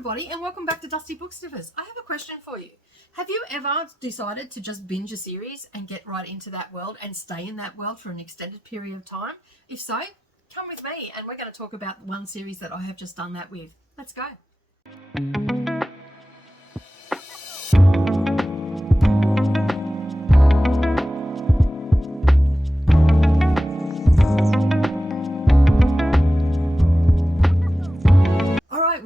everybody, and welcome back to Dusty Book Sniffers. I have a question for you. Have you ever decided to just binge a series and get right into that world and stay in that world for an extended period of time? If so, come with me and we're going to talk about one series that I have just done that with. Let's go.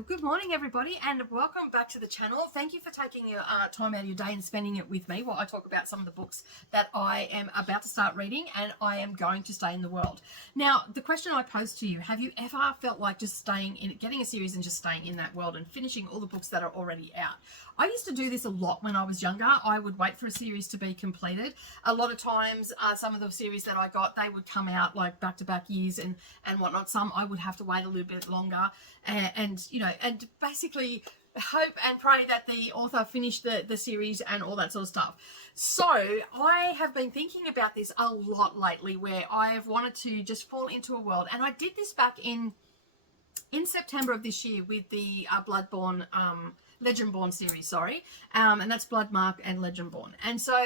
Good morning, everybody, and welcome back to the channel. Thank you for taking your time out of your day and spending it with me while I talk about some of the books that I am about to start reading and I am going to stay in the world. Now, the question I pose to you, have you ever felt like just staying in, getting a series and just staying in that world and finishing all the books that are already out? I used to do this a lot when I was younger. I would wait for a series to be completed. A lot of times, some of the series that I got, they would come out like back-to-back years and whatnot. Some I would have to wait a little bit longer and you know, and basically hope and pray that the author finished the series and all that sort of stuff. So I have been thinking about this a lot lately, where I have wanted to just fall into a world, and I did this back in September of this year with the Bloodborne Legendborn series, and that's Bloodmark and Legendborn. And so,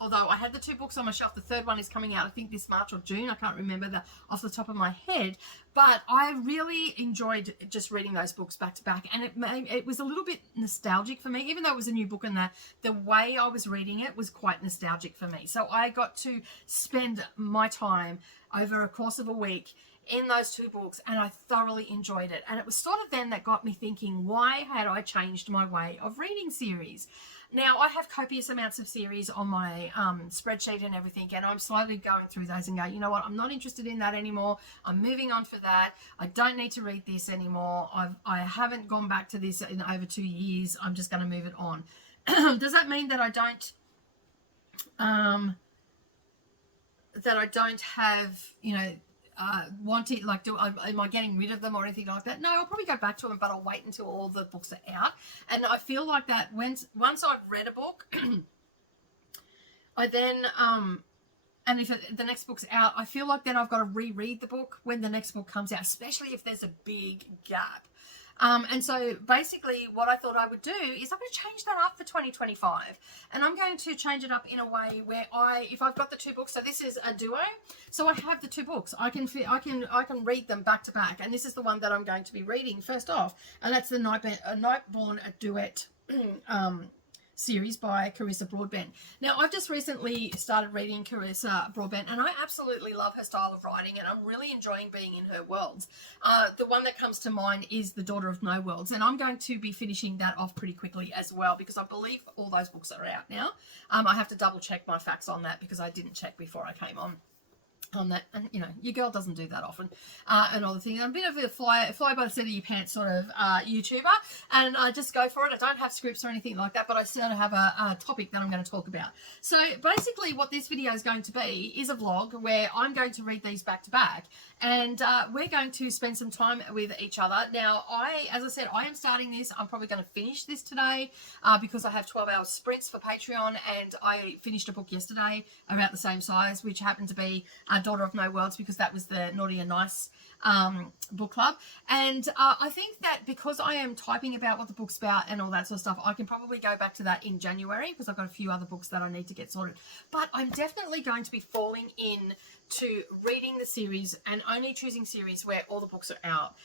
although I had the two books on my shelf, the third one is coming out, I think this March or June. I can't remember off the top of my head, but I really enjoyed just reading those books back to back, and it was a little bit nostalgic for me, even though it was a new book, and the way I was reading it was quite nostalgic for me. So I got to spend my time over a course of a week in those two books, and I thoroughly enjoyed it. And it was sort of then that got me thinking, why had I changed my way of reading series? Now, I have copious amounts of series on my spreadsheet and everything, and I'm slowly going through those and going, you know what, I'm not interested in that anymore. I'm moving on for that. I don't need to read this anymore. I haven't gone back to this in over 2 years. I'm just going to move it on. Does that mean that I don't have, you know, want it, like, am I getting rid of them or anything like that? No, I'll probably go back to them, but I'll wait until all the books are out. And I feel like that once I've read a book, I then, and if the next book's out, I feel like then I've got to reread the book when the next book comes out, especially if there's a big gap. And so basically what I thought I would do is I'm going to change that up for 2025, and I'm going to change it up in a way where if I've got the two books, so this is a duo, so I have the two books, I can read them back to back, and this is the one that I'm going to be reading first off, and that's the Nightborn Duet series by Carrissa Broadbent. Now, I've just recently started reading Carrissa Broadbent, and I absolutely love her style of writing, and I'm really enjoying being in her worlds. The one that comes to mind is The Daughter of No Worlds, and I'm going to be finishing that off pretty quickly as well, because I believe all those books are out now. I have to double check my facts on that because I didn't check before I came on that, and you know, your girl doesn't do that often, and all the things. I'm a bit of a fly by the seat of your pants sort of YouTuber, and I just go for it. I don't have scripts or anything like that, but I sort of have a topic that I'm going to talk about. So basically what this video is going to be is a vlog where I'm going to read these back to back, and we're going to spend some time with each other. Now, as I said, I am starting this. I'm probably going to finish this today because I have 12-hour sprints for Patreon, and I finished a book yesterday about the same size, which happened to be Daughter of No Worlds, because that was the Naughty and Nice book club. And I think that because I am typing about what the book's about and all that sort of stuff, I can probably go back to that in January, because I've got a few other books that I need to get sorted. But I'm definitely going to be falling in to reading the series and only choosing series where all the books are out,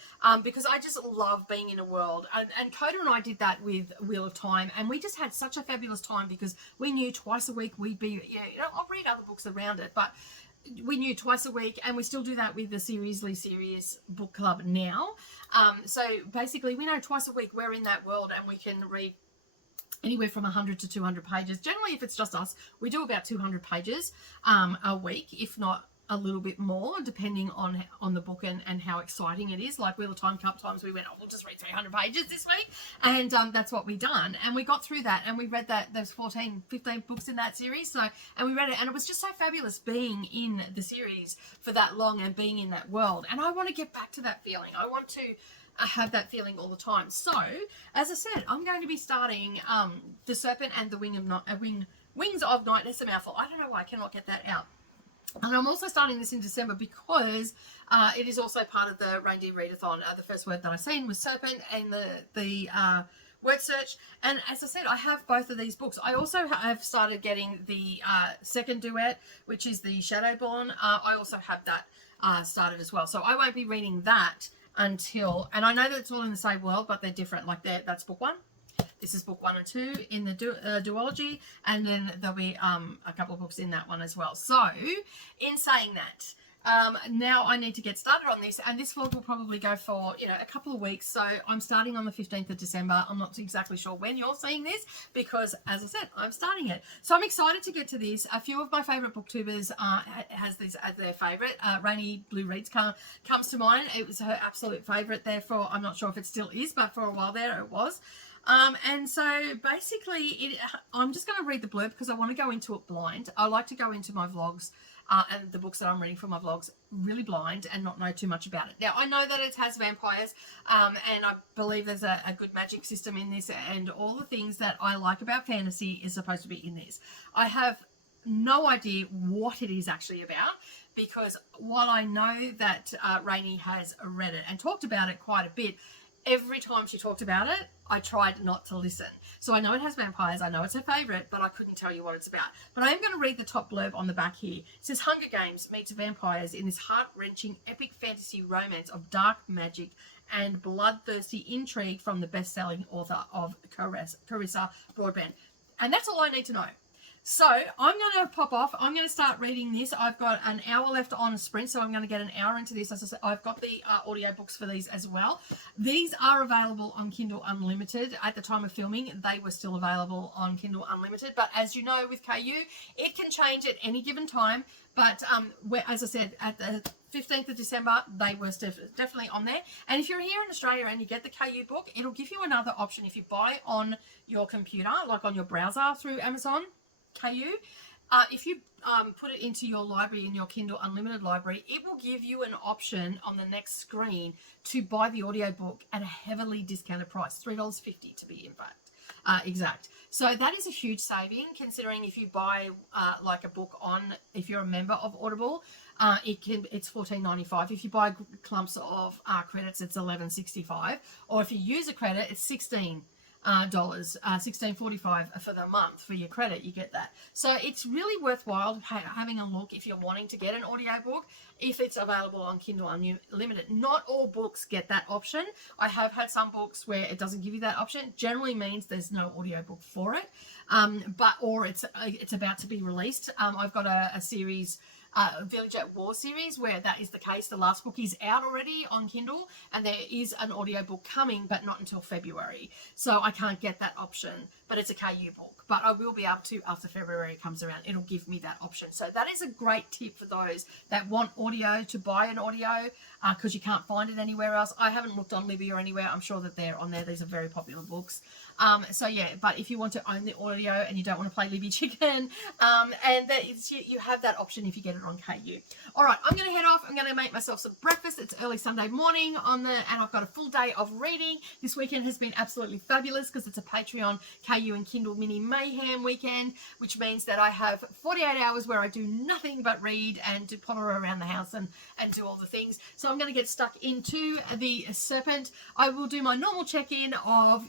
because I just love being in a world. And Coda and I did that with Wheel of Time, and we just had such a fabulous time because we knew twice a week we'd be, you know, I'll read other books around it, but we knew twice a week, and we still do that with the Seriously Serious book club now. So basically we know twice a week we're in that world, and we can read anywhere from 100 to 200 pages. Generally, if it's just us, we do about 200 pages a week, if not a little bit more, depending on the book and how exciting it is. Like Wheel of Time, couple times we went, oh, we'll just read 300 pages this week, and that's what we done, and we got through that, and we read those 15 books in that series. So, and we read it, and it was just so fabulous being in the series for that long and being in that world. And I want to get back to that feeling. I want to have that feeling all the time. So, as I said, I'm going to be starting The Serpent and the Wings of Night. That's a mouthful. I don't know why I cannot get that out. And I'm also starting this in December because it is also part of the Reindeer Readathon. The first word that I seen was serpent, and the word search. And as I said, I have both of these books. I also have started getting the second duet, which is the Shadowborn. I also have that started as well. So I won't be reading that until, and I know that it's all in the same world, but they're different. Like that's book 1. This is book 1 and 2 in the duology, and then there'll be a couple of books in that one as well. So, in saying that, now I need to get started on this, and this vlog will probably go for, a couple of weeks. So I'm starting on the 15th of December. I'm not exactly sure when you're seeing this because, as I said, I'm starting it. So I'm excited to get to this. A few of my favourite booktubers has this as their favourite. Rainy Blue Reads comes to mind. It was her absolute favourite there for, I'm not sure if it still is, but for a while there it was. And so basically I'm just going to read the blurb because I want to go into it blind. I like to go into my vlogs and the books that I'm reading for my vlogs really blind and not know too much about it. Now, I know that it has vampires and I believe there's a good magic system in this, and all the things that I like about fantasy is supposed to be in this. I have no idea what it is actually about, because while I know that Rainey has read it and talked about it quite a bit, every time she talked about it, I tried not to listen. So I know it has vampires. I know it's her favourite, but I couldn't tell you what it's about. But I am going to read the top blurb on the back here. It says, Hunger Games meets vampires in this heart-wrenching epic fantasy romance of dark magic and bloodthirsty intrigue from the best-selling author of Carrissa, Broadbent. And that's all I need to know. So I'm going to pop off. I'm going to start reading this. I've got an hour left on Sprint, so I'm going to get an hour into this. As I said, I've got the audio books for these as well. These are available on Kindle Unlimited. At the time of filming, they were still available on Kindle Unlimited. But as you know, with KU, it can change at any given time. But as I said, at the 15th of December, they were definitely on there. And if you're here in Australia and you get the KU book, it'll give you another option. If you buy on your computer, like on your browser through Amazon, KU, if you put it into your library, in your Kindle Unlimited library, it will give you an option on the next screen to buy the audiobook at a heavily discounted price, $3.50 to be exact. So that is a huge saving, considering if you buy like a book if you're a member of Audible, it's $14.95. If you buy clumps of credits, it's $11.65, or if you use a credit, it's $16.45 for the month for your credit. You get that. So it's really worthwhile having a look if you're wanting to get an audiobook, if it's available on Kindle Unlimited. Not all books get that option. I have had some books where it doesn't give you that option. It generally means there's no audiobook for it, or it's about to be released. I've got a series, Village at War series, where that is the case. The last book is out already on Kindle, and there is an audiobook coming, but not until February. So I can't get that option, but it's a KU book. But I will be able to after February comes around. It'll give me that option. So that is a great tip for those that want audio, to buy an audio, because you can't find it anywhere else. I haven't looked on Libby or anywhere. I'm sure that they're on there. These are very popular books. So yeah, but if you want to own the audio and you don't want to play Libby Chicken, and that you have that option if you get it on KU. All right, I'm going to head off. I'm going to make myself some breakfast. It's early Sunday morning and I've got a full day of reading. This weekend has been absolutely fabulous because it's a Patreon KU and Kindle mini mayhem weekend, which means that I have 48 hours where I do nothing but read and to potter around the house and do all the things. So I'm going to get stuck into the Serpent. I will do my normal check-in of,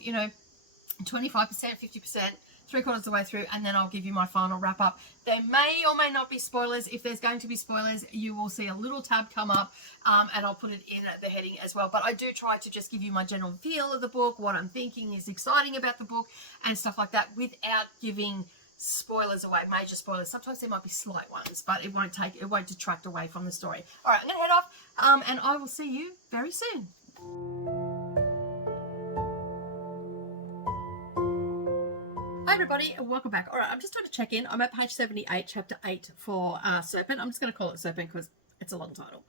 25%, 50%, 3/4 of the way through, and then I'll give you my final wrap up. There may or may not be spoilers. If there's going to be spoilers, you will see a little tab come up, and I'll put it in the heading as well. But I do try to just give you my general feel of the book, what I'm thinking is exciting about the book, and stuff like that, without giving spoilers away, major spoilers. Sometimes there might be slight ones, but it won't detract away from the story. All right, I'm going to head off, and I will see you very soon. Hi everybody, and welcome back. All right, I'm just trying to check in. I'm at page 78, chapter 8 for Serpent. I'm just going to call it Serpent because it's a long title.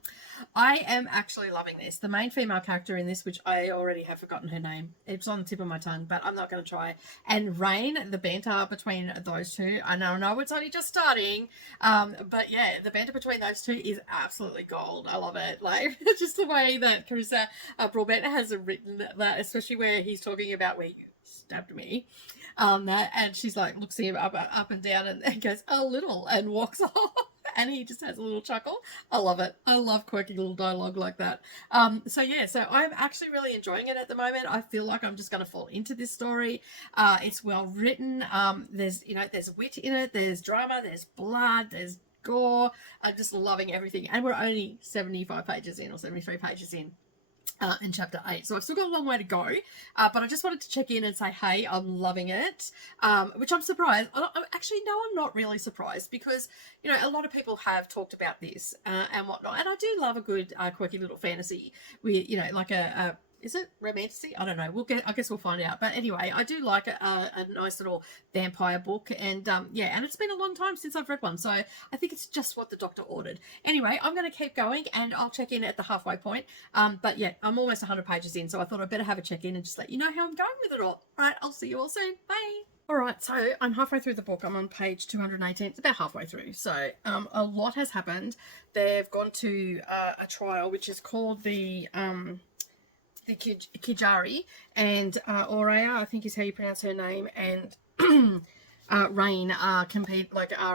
I am actually loving this. The main female character in this, which I already have forgotten her name. It's on the tip of my tongue, but I'm not going to try. And Rain, the banter between those two. I know it's only just starting, but yeah, the banter between those two is absolutely gold. I love it. Like, just the way that Carrissa Broadbent has written that, especially where he's talking about where you stabbed me. And she's like, looks at him up and down and goes, a little, and walks off. and he just has a little chuckle. I love it. I love quirky little dialogue like that. So yeah, so I'm actually really enjoying it at the moment. I feel like I'm just going to fall into this story. It's well written. There's, you know, there's wit in it. There's drama. There's blood. There's gore. I'm just loving everything. And we're only 75 pages in, or 73 pages in chapter 8, so I've still got a long way to go, but I just wanted to check in and say, hey, I'm loving it, which I'm surprised. Actually, no, I'm not really surprised, because, you know, a lot of people have talked about this and whatnot, and I do love a good quirky little fantasy with, you know, like is it romantasy? I don't know. I guess we'll find out. But anyway, I do like a nice little vampire book, and yeah, and it's been a long time since I've read one, so I think it's just what the doctor ordered. Anyway, I'm going to keep going, and I'll check in at the halfway point. But yeah, I'm almost 100 pages in, so I thought I'd better have a check in and just let you know how I'm going with it all. All right, I'll see you all soon. Bye. All right, so I'm halfway through the book. I'm on page 218. It's about halfway through. So a lot has happened. They've gone to a trial, which is called the Kijari, and Aurea, I think is how you pronounce her name, and Rain are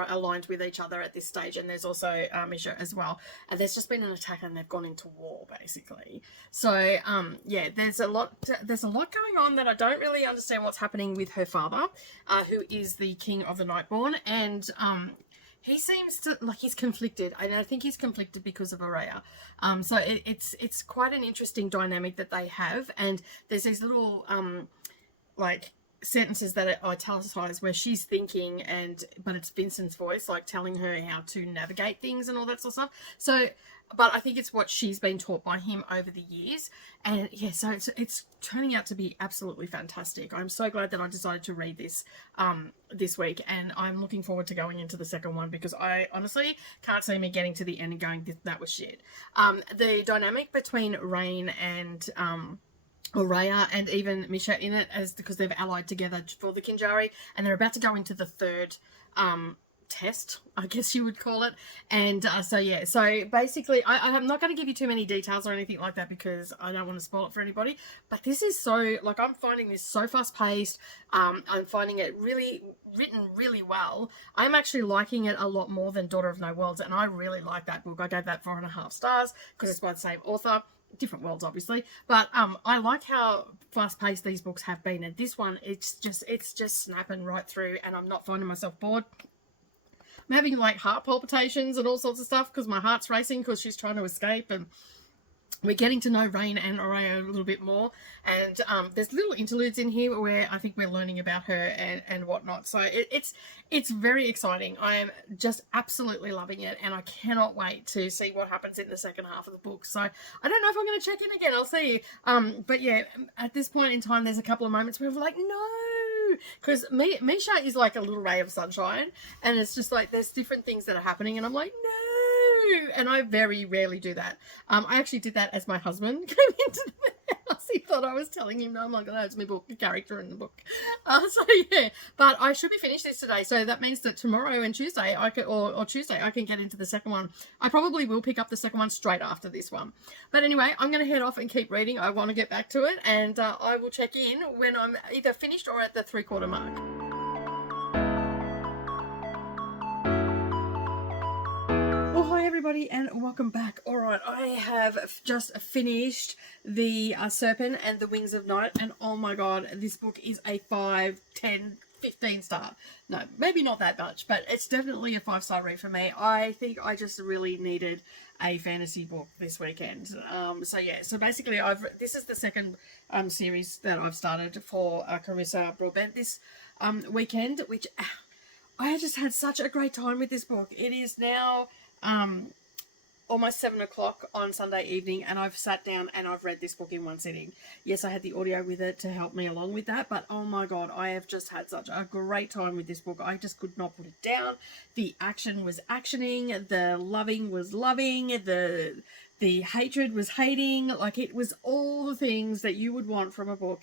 aligned with each other at this stage, and there's also Misha as well. And there's just been an attack, and they've gone into war basically. So yeah, there's a lot going on that I don't really understand what's happening with her father, who is the king of the Nightborn, and he seems to, like, he's conflicted, and I think he's conflicted because of Aurea. So it's quite an interesting dynamic that they have, and there's these little like sentences that are italicized where she's thinking, but it's Vincent's voice, like, telling her how to navigate things and all that sort of stuff. So, but I think it's what she's been taught by him over the years, and yeah, so it's turning out to be absolutely fantastic. I'm so glad that I decided to read this this week, and I'm looking forward to going into the second one, because I honestly can't see me getting to the end and going, that was shit. The dynamic between Rain and Aurea and even Misha in it, because they've allied together for the Kinjari, and they're about to go into the third test, I guess you would call it. And so yeah, so basically I'm not going to give you too many details or anything like that, because I don't want to spoil it for anybody, but this is so, like, I'm finding this so fast paced. I'm finding it really written really well. I'm actually liking it a lot more than Daughter of No Worlds, and I really like that book. I gave that 4.5 stars because it's by the same author. Different worlds, obviously, but I like how fast-paced these books have been, and this one, it's just snapping right through, and I'm not finding myself bored. I'm having, like, heart palpitations and all sorts of stuff because my heart's racing because she's trying to escape, and we're getting to know Rain and Aurea a little bit more, and there's little interludes in here where I think we're learning about her and whatnot. So it's very exciting. I am just absolutely loving it, and I cannot wait to see what happens in the second half of the book. So I don't know if I'm going to check in again. I'll see. But yeah, at this point in time, there's a couple of moments where I'm like, no, because Misha is like a little ray of sunshine, and it's just like there's different things that are happening, and I'm like, no. And I very rarely do that. I actually did that as my husband came into the house. He thought I was telling him, no, I'm like, that's my book, character in the book. So yeah, but I should be finished this today. So that means that tomorrow and Tuesday, or Tuesday, I can get into the second one. I probably will pick up the second one straight after this one. But anyway, I'm going to head off and keep reading. I want to get back to it, and I will check in when I'm either finished or at the 3/4 mark. Hi everybody, and welcome back. All right, I have just finished the Serpent and the Wings of Night, and oh my god, this book is a 5, 10, 15 star. No, maybe not that much, but it's definitely a 5-star read for me. I think I just really needed a fantasy book this weekend. So yeah, so basically this is the second series that I've started for Carrissa Broadbent this weekend, which I just had such a great time with this book. It is now almost 7 o'clock on Sunday evening, and I've sat down and I've read this book in one sitting. Yes, I had the audio with it to help me along with that, but oh my god, I have just had such a great time with this book. I just could not put it down. The action was actioning, the loving was loving, the hatred was hating. Like, it was all the things that you would want from a book,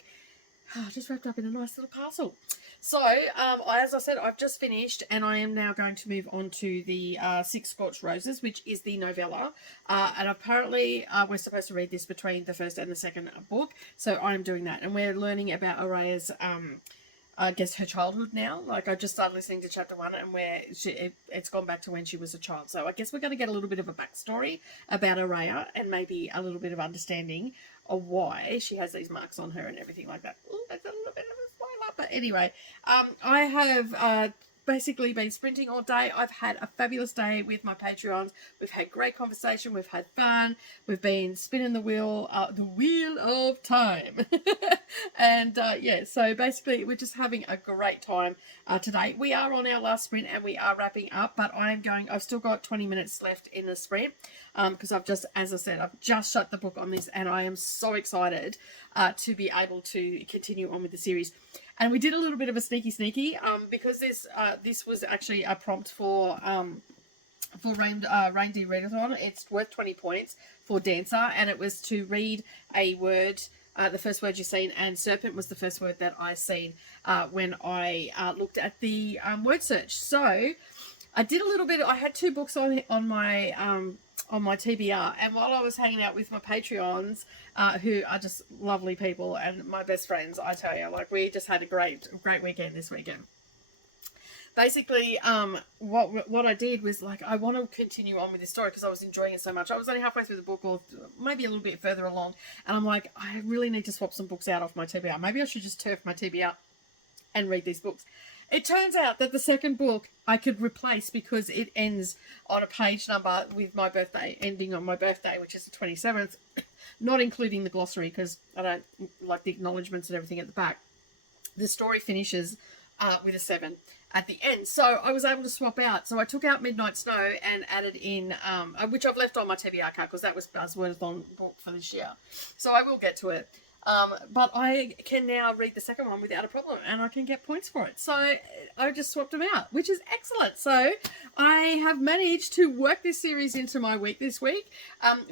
just wrapped up in a nice little parcel. So, as I said, I've just finished, and I am now going to move on to the Six Scorched Roses, which is the novella. And apparently, we're supposed to read this between the first and the second book. So I'm doing that, and we're learning about Aurea's I guess, her childhood now. Like, I just started listening to chapter 1 and where it's gone back to when she was a child. So I guess we're going to get a little bit of a backstory about Araya and maybe a little bit of understanding of why she has these marks on her and everything like that. Ooh, that's a little bit of a spoiler. But anyway, I have basically been sprinting all day. I've had a fabulous day with my Patreons. We've had great conversation. We've had fun. We've been spinning the wheel of time. And yeah, so basically we're just having a great time today. We are on our last sprint and we are wrapping up, but I've still got 20 minutes left in the sprint because as I said, I've just shut the book on this and I am so excited to be able to continue on with the series. And we did a little bit of a sneaky because this was actually a prompt for Reindeer Readathon. It's worth 20 points for Dancer, and it was to read a word, the first word you've seen, and serpent was the first word that I seen when I looked at the word search. So I did a little bit. I had 2 books on my TBR, and while I was hanging out with my Patreons, who are just lovely people and my best friends, I tell you, like, we just had a great weekend this weekend. Basically, what I did was, like, I want to continue on with this story because I was enjoying it so much. I was only halfway through the book, or maybe a little bit further along, and I'm like, I really need to swap some books out off my TBR. Maybe I should just turf my TBR and read these books. It turns out that the second book I could replace because it ends on a page number with my birthday, ending on my birthday, which is the 27th, not including the glossary because I don't like the acknowledgements and everything at the back. The story finishes with a 7 at the end. So I was able to swap out. So I took out Midnight Snow and added in, which I've left on my TBR card because that was Buzzwordathon book for this year. So I will get to it. But I can now read the second one without a problem and I can get points for it. So I just swapped them out, which is excellent. So I have managed to work this series into my week this week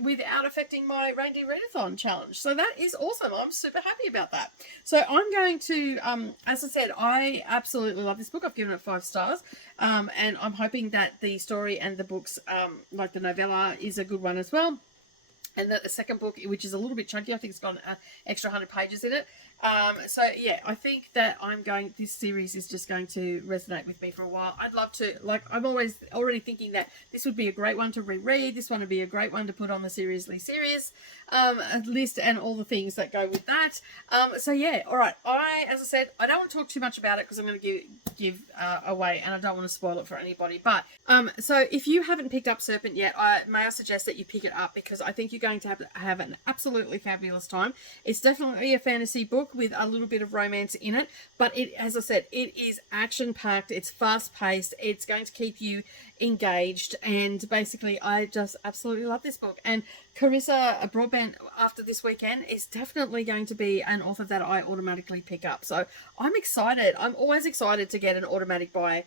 without affecting my Reindeer Readathon challenge. So that is awesome. I'm super happy about that. So I'm going to, as I said, I absolutely love this book. I've given it 5 stars. And I'm hoping that the story and the books, like the novella, is a good one as well. And that the second book, which is a little bit chunky, I think it's got an extra 100 pages in it. So yeah, I think that this series is just going to resonate with me for a while. I'd love to, like, I'm already thinking that this would be a great one to reread. This one would be a great one to put on the Seriously Serious list and all the things that go with that. So yeah, all right. As I said, I don't want to talk too much about it because I'm going to give away and I don't want to spoil it for anybody. But so if you haven't picked up Serpent yet, I suggest that you pick it up because I think you're going to have an absolutely fabulous time. It's definitely a fantasy book with a little bit of romance in it, but as I said, it is action packed, it's fast paced, it's going to keep you engaged, and basically I just absolutely love this book. And Carrissa Broadbent, after this weekend, is definitely going to be an author that I automatically pick up. So I'm excited. I'm always excited to get an automatic buy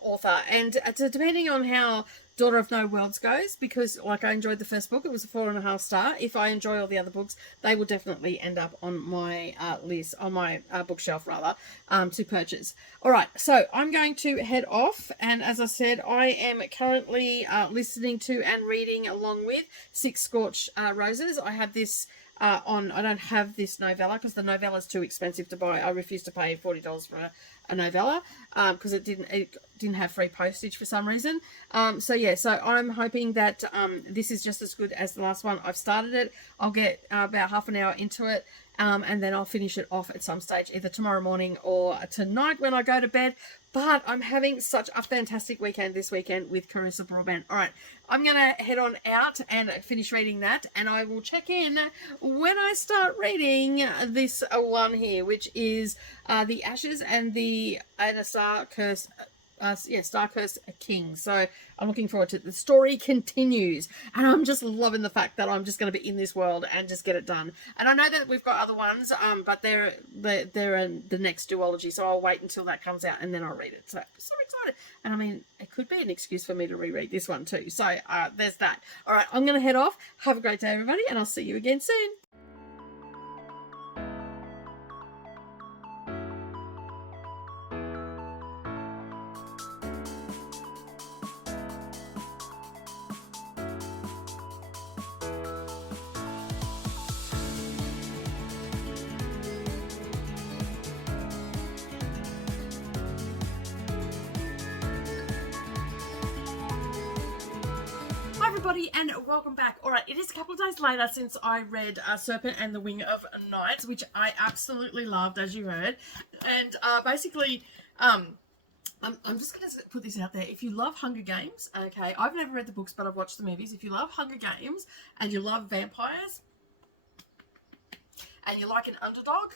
author, and depending on how Daughter of No Worlds goes, because like I enjoyed the first book, it was a 4.5 star. If I enjoy all the other books, they will definitely end up on my list, on my bookshelf rather, to purchase. All right, so I'm going to head off, and as I said, I am currently listening to and reading along with Six Scorched Roses. I have this I don't have this novella because the novella is too expensive to buy. I refuse to pay $40 for a novella because it didn't have free postage for some reason. So yeah, so I'm hoping that this is just as good as the last one. I've started it. I'll get about half an hour into it. And then I'll finish it off at some stage, either tomorrow morning or tonight when I go to bed. But I'm having such a fantastic weekend this weekend with Carrissa Broadbent. All right, I'm going to head on out and finish reading that, and I will check in when I start reading this one here, which is The Ashes and a Star Curse. Star Curse King. So I'm looking forward to it. The story continues, and I'm just loving the fact that I'm just going to be in this world and just get it done. And I know that we've got other ones, but they're the next duology, so I'll wait until that comes out and then I'll read it. So I'm so excited, and I mean, it could be an excuse for me to reread this one too. So there's that. All right, I'm going to head off. Have a great day, everybody, and I'll see you again soon. welcome back. All right, it is a couple of days later since I read Serpent and the Wing of Night, which I absolutely loved, as you heard. And basically, I'm just going to put this out there. If you love Hunger Games, okay, I've never read the books, but I've watched the movies. If you love Hunger Games and you love vampires and you like an underdog,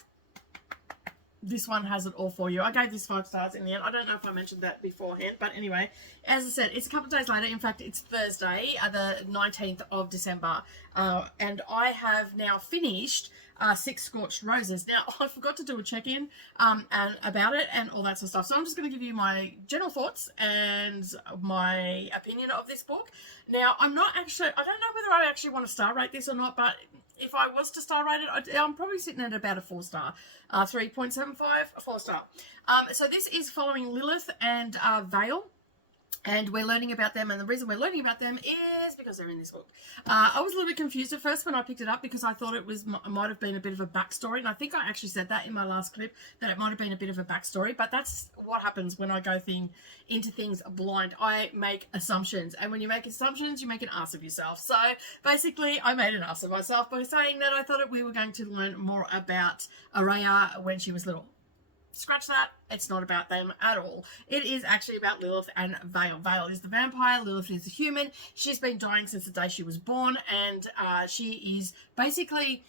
this one has it all for you. I gave this 5 stars in the end. I don't know if I mentioned that beforehand, but anyway, as I said, it's a couple of days later. In fact, it's Thursday, the 19th of December, and I have now finished 6 Scorched Roses. Now, I forgot to do a check-in and about it and all that sort of stuff, so I'm just going to give you my general thoughts and my opinion of this book. Now, I don't know whether I actually want to star rate this or not, but if I was to star rate it, I'm probably sitting at about a 4 star, 3.75, a 4 star. So this is following Lilith and Vale, and we're learning about them, and the reason we're learning about them is because they're in this book. I was a little bit confused at first when I picked it up because I thought it might have been a bit of a backstory, and I think I actually said that in my last clip, that it might have been a bit of a backstory, but that's what happens when I go into things blind. I make assumptions, and when you make assumptions, you make an ass of yourself. So basically, I made an ass of myself by saying that I thought we were going to learn more about Araya when she was little. Scratch that. It's not about them at all. It is actually about Lilith and Vale. Vale is the vampire. Lilith is the human. She's been dying since the day she was born, and she is basically,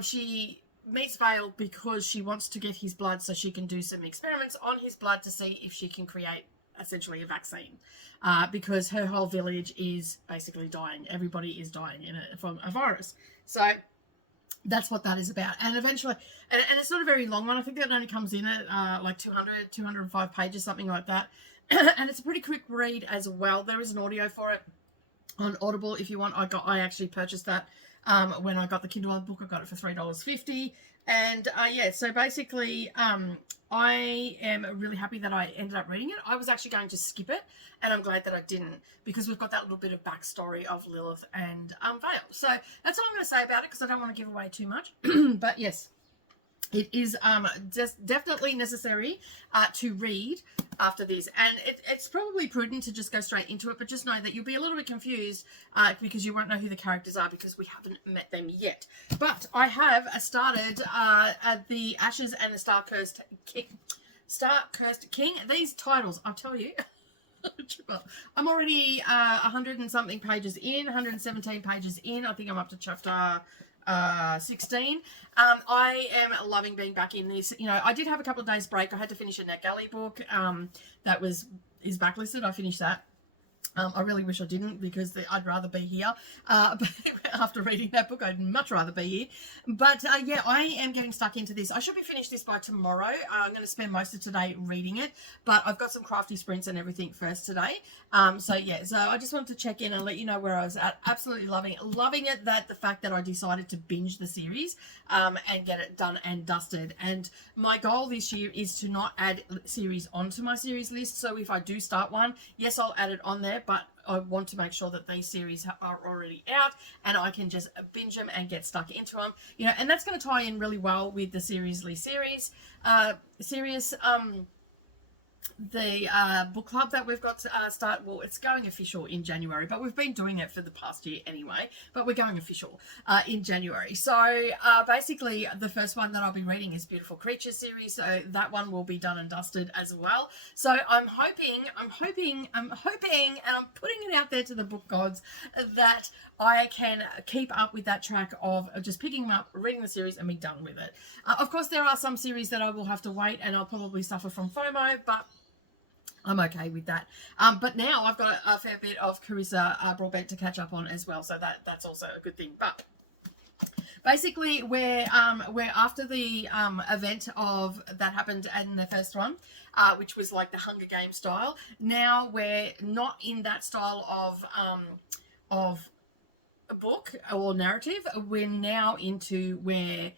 she meets Vale because she wants to get his blood so she can do some experiments on his blood to see if she can create essentially a vaccine, because her whole village is basically dying. Everybody is dying from a virus. So that's what that is about. And eventually, and it's not a very long one. I think that only comes in at like 205 pages, something like that. And it's a pretty quick read as well. There is an audio for it on Audible if you want. I actually purchased that when I got the Kindle book. I got it for $3.50. And yeah, so basically, I am really happy that I ended up reading it. I was actually going to skip it, and I'm glad that I didn't, because we've got that little bit of backstory of Lilith and Vale. So that's all I'm going to say about it, because I don't want to give away too much. But yes, it is just definitely necessary to read after this, and it's probably prudent to just go straight into it, but just know that you'll be a little bit confused because you won't know who the characters are, because we haven't met them yet. But I have started at the Ashes and the Star-Cursed King. These titles, I'll tell you, I'm already 100 and something pages in, 117 pages in. I think I'm up to chapter 16. I am loving being back in this. You know, I did have a couple of days break. I had to finish a NetGalley book that is backlisted. I finished that. I really wish I didn't, because I'd rather be here. But after reading that book, I'd much rather be here. But yeah, I am getting stuck into this. I should be finished this by tomorrow. I'm going to spend most of today reading it, but I've got some crafty sprints and everything first today. So yeah, so I just wanted to check in and let you know where I was at. Absolutely loving it. That the fact that I decided to binge the series and get it done and dusted. And my goal this year is to not add series onto my series list. So if I do start one, yes, I'll add it on there, but I want to make sure that these series are already out and I can just binge them and get stuck into them, you know. And that's going to tie in really well with the the book club that we've got to start. Well, it's going official in January, but we've been doing it for the past year anyway, but we're going official in January. So basically the first one that I'll be reading is Beautiful Creatures series, so that one will be done and dusted as well. So I'm hoping, and I'm putting it out there to the book gods, that I can keep up with that track of just picking them up, reading the series, and be done with it. Of course, there are some series that I will have to wait, and I'll probably suffer from FOMO, but I'm okay with that. But now I've got a fair bit of Carrissa Broadbent to catch up on as well, so that's also a good thing. But basically, we're after the event of that happened in the first one, which was like the Hunger Games style. Now we're not in that style of a book or narrative. We're now into where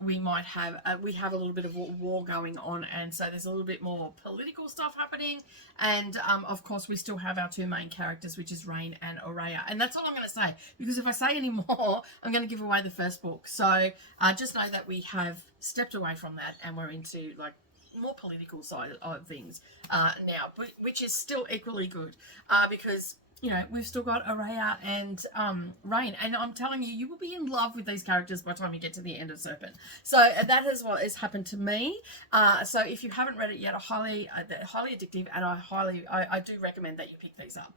we might have we have a little bit of a war going on, and so there's a little bit more political stuff happening, and of course we still have our two main characters, which is Rain and Araya, and that's all I'm going to say, because if I say any more I'm going to give away the first book. So just know that we have stepped away from that and we're into like more political side of things now, which is still equally good, because you know, we've still got Araya and Rain, and I'm telling you, you will be in love with these characters by the time you get to the end of Serpent. So that is what has happened to me. So if you haven't read it yet, highly addictive, and I do recommend that you pick these up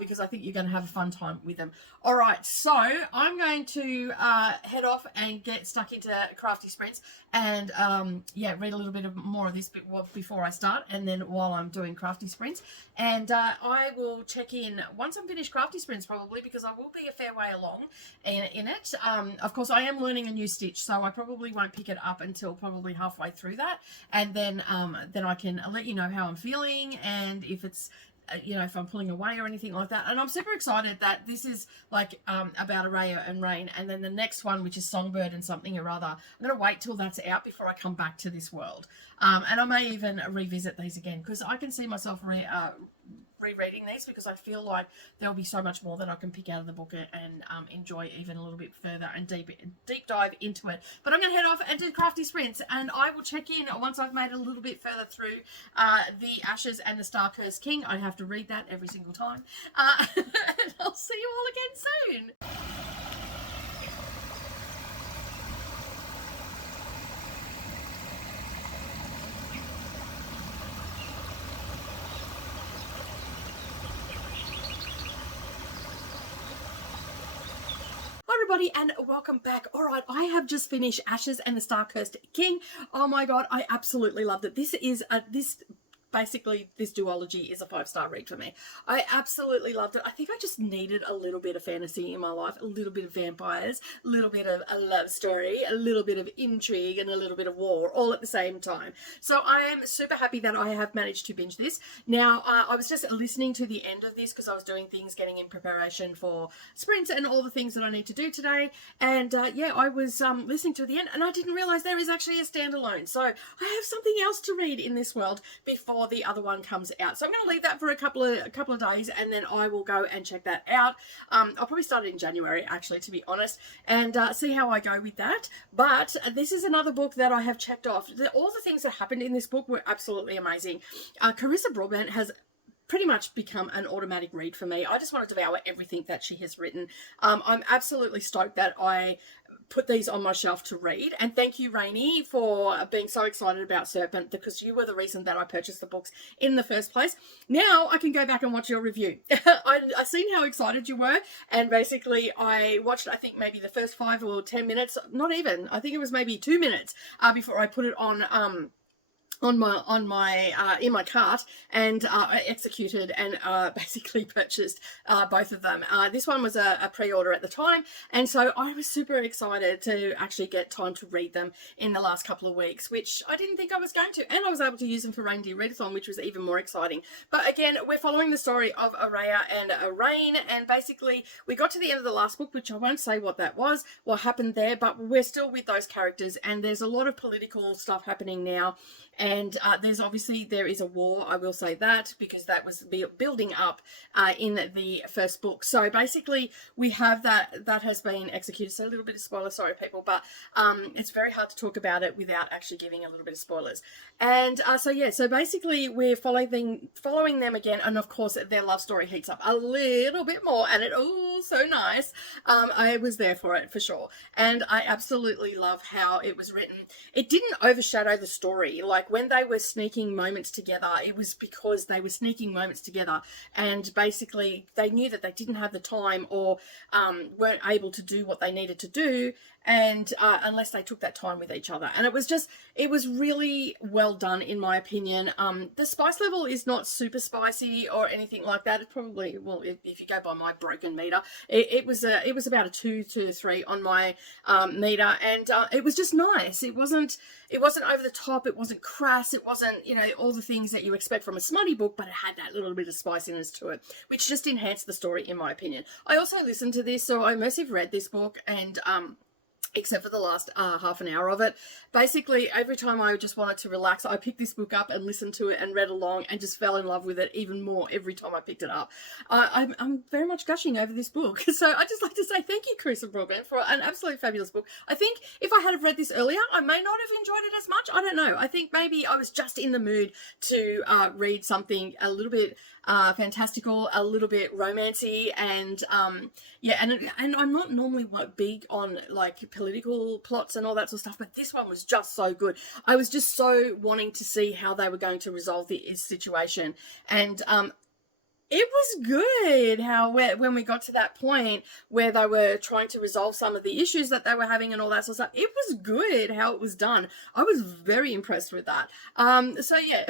because I think you're going to have a fun time with them. All right, so I'm going to head off and get stuck into Crafty Sprints and yeah, read a little bit more of this before I start, and then while I'm doing Crafty Sprints, and I will check in once I'm finished Crafty Sprints probably, because I will be a fair way along in it. Of course, I am learning a new stitch, so I probably won't pick it up until probably halfway through that, and then I can let you know how I'm feeling and if it's you know, if I'm pulling away or anything like that. And I'm super excited that this is like about Araya and Rain, and then the next one, which is Songbird and something or other, I'm going to wait till that's out before I come back to this world. And I may even revisit these again, because I can see myself rereading these, because I feel like there'll be so much more that I can pick out of the book and enjoy even a little bit further and deep dive into it. But I'm going to head off and do Crafty Sprints, and I will check in once I've made a little bit further through the Ashes and the Star-Cursed King. I have to read that every single time. And I'll see you all again soon. Everybody, and welcome back. All right, I have just finished Ashes and the Star-Cursed King. Oh my god, I absolutely loved it. This is basically, this duology is a 5-star read for me. I absolutely loved it. I think I just needed a little bit of fantasy in my life, a little bit of vampires, a little bit of a love story, a little bit of intrigue, and a little bit of war, all at the same time. So I am super happy that I have managed to binge this. Now, I was just listening to the end of this because I was doing things, getting in preparation for sprints and all the things that I need to do today. And yeah, I was listening to the end, and I didn't realize there is actually a standalone. So I have something else to read in this world before the other one comes out. So I'm going to leave that for a couple of days, and then I will go and check that out. I'll probably start it in January, actually, to be honest, and see how I go with that. But this is another book that I have checked off. All the things that happened in this book were absolutely amazing. Carrissa Broadbent has pretty much become an automatic read for me. I just want to devour everything that she has written. I'm absolutely stoked that I put these on my shelf to read, and thank you, Rainey, for being so excited about Serpent, because you were the reason that I purchased the books in the first place. Now I can go back and watch your review. I seen how excited you were, and basically I watched, I think maybe the first 5 or 10 minutes, not even, I think it was maybe 2 minutes before I put it on in my cart, and I executed and basically purchased both of them. This one was a pre-order at the time, and so I was super excited to actually get time to read them in the last couple of weeks, which I didn't think I was going to, and I was able to use them for Reindeer Readathon, which was even more exciting. But again, we're following the story of Araya and Rain, and basically we got to the end of the last book, which I won't say what that was, what happened there, but we're still with those characters, and there's a lot of political stuff happening now. And there is a war, I will say that, because that was building up in the first book. So basically we have that has been executed. So a little bit of spoiler, sorry people, but it's very hard to talk about it without actually giving a little bit of spoilers. And so basically we're following them again, and of course their love story heats up a little bit more, and so nice. I was there for it for sure, and I absolutely love how it was written. It didn't overshadow the story. Like when they were sneaking moments together, it was because they were sneaking moments together, and basically they knew that they didn't have the time or weren't able to do what they needed to do, and unless they took that time with each other. And it was really well done, in my opinion. The spice level is not super spicy or anything like that. It's probably, well, if you go by my broken meter, it was about a 2 to 3 on my meter, and it was just nice. It wasn't over the top, it wasn't crass, it wasn't, you know, all the things that you expect from a smutty book, but it had that little bit of spiciness to it, which just enhanced the story, in my opinion. I also listened to this, so I immersive read this book, and except for the last half an hour of it. Basically, every time I just wanted to relax, I picked this book up and listened to it and read along, and just fell in love with it even more every time I picked it up. I'm very much gushing over this book. So I just like to say thank you, Carrissa Broadbent, for an absolutely fabulous book. I think if I had read this earlier, I may not have enjoyed it as much. I don't know. I think maybe I was just in the mood to read something a little bit fantastical, a little bit romancy, and yeah, and I'm not normally big on like political plots and all that sort of stuff, but this one was just so good. I was just so wanting to see how they were going to resolve the situation, and it was good how when we got to that point where they were trying to resolve some of the issues that they were having and all that sort of stuff. It was good how it was done. I was very impressed with that. So yeah,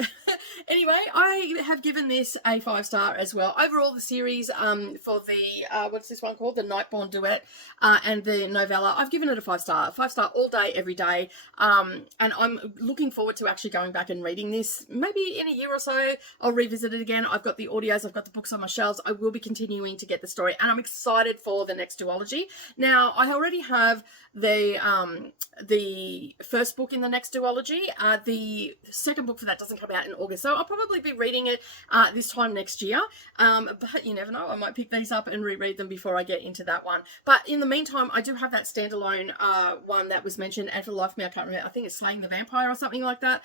anyway, I have given this a 5-star as well. Overall, the series for the, what's this one called? The Nightborn Duet and the novella, I've given it a 5-star. 5-star all day, every day. And I'm looking forward to actually going back and reading this. Maybe in a year or so, I'll revisit it again. I've got the audios, I've got the books on my shelves. I will be continuing to get the story, and I'm excited for the next duology. Now, I already have the first book in the next duology. The second book for that doesn't come out in August, so I'll probably be reading it this time next year. But you never know, I might pick these up and reread them before I get into that one. But in the meantime, I do have that standalone one that was mentioned, and for the life of me, I can't remember. I think it's Slaying the Vampire or something like that.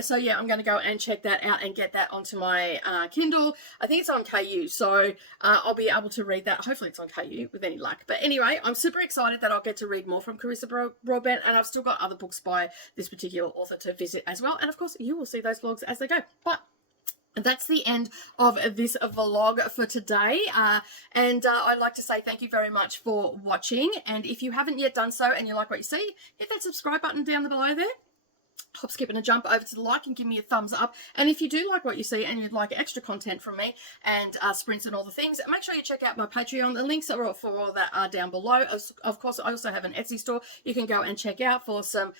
So yeah, I'm going to go and check that out and get that onto my Kindle. I think it's on KU, so I'll be able to read that. Hopefully it's on KU with any luck. But anyway, I'm super excited that I'll get to read more from Carrissa Broadbent, and I've still got other books by this particular author to visit as well. And of course, you will see those vlogs as they go. But that's the end of this vlog for today, and I'd like to say thank you very much for watching. And if you haven't yet done so and you like what you see, hit that subscribe button down below there. Hop, skip, and a jump over to the like and give me a thumbs up. And if you do like what you see and you'd like extra content from me and sprints and all the things, make sure you check out my Patreon. The links are for all that are down below. Of course, I also have an Etsy store you can go and check out for some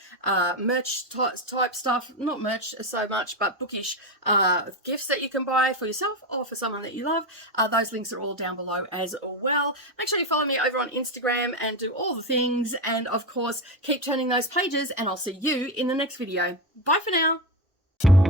merch type stuff. Not merch so much, but bookish gifts that you can buy for yourself or for someone that you love. Those links are all down below as well. Make sure you follow me over on Instagram and do all the things. And of course, keep turning those pages, and I'll see you in the next video. Bye for now.